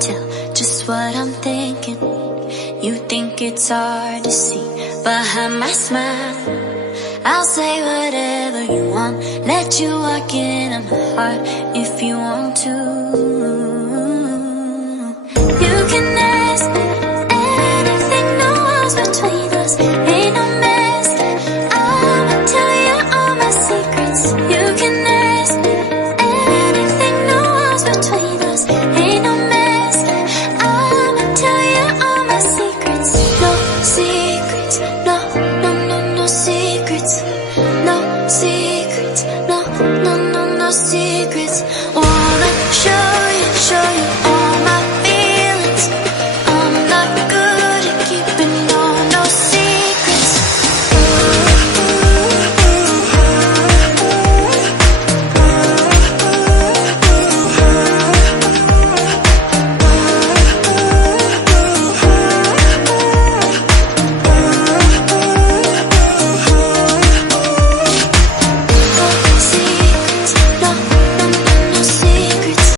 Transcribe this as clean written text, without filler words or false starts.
tell just what I'm thinking. You think it's hard to see behind my smile. I'll say whatever you want, let you walk into my heart if you want to. You can never